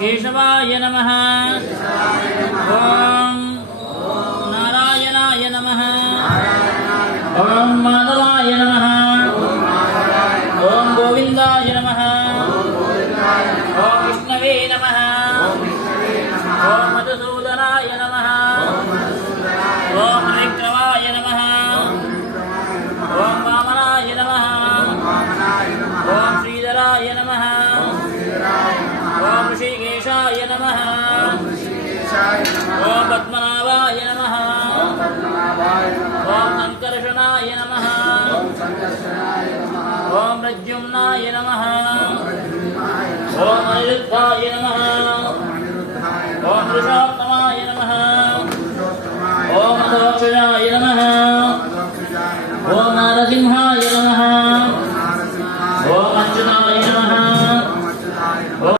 केशवाय नमः। ओम नारायणाय नमः। ओम माधवाय नमः। ओम गोविंदाय नमः। ओम विष्णवे नमः। ओम मधुसूदनाय नमः। ओम विक्रमाय नमः। ओम वामनाय नमः। ओम श्रीधराय नमः। ओम ऋषिकेशाय नमः। ओम पद्मनाभाय नमः। ओम संकर्षणाय नमः। ओम प्रद्युम्नाय नमः। ओम अनिरुद्धाय नमः। ओम वृषभ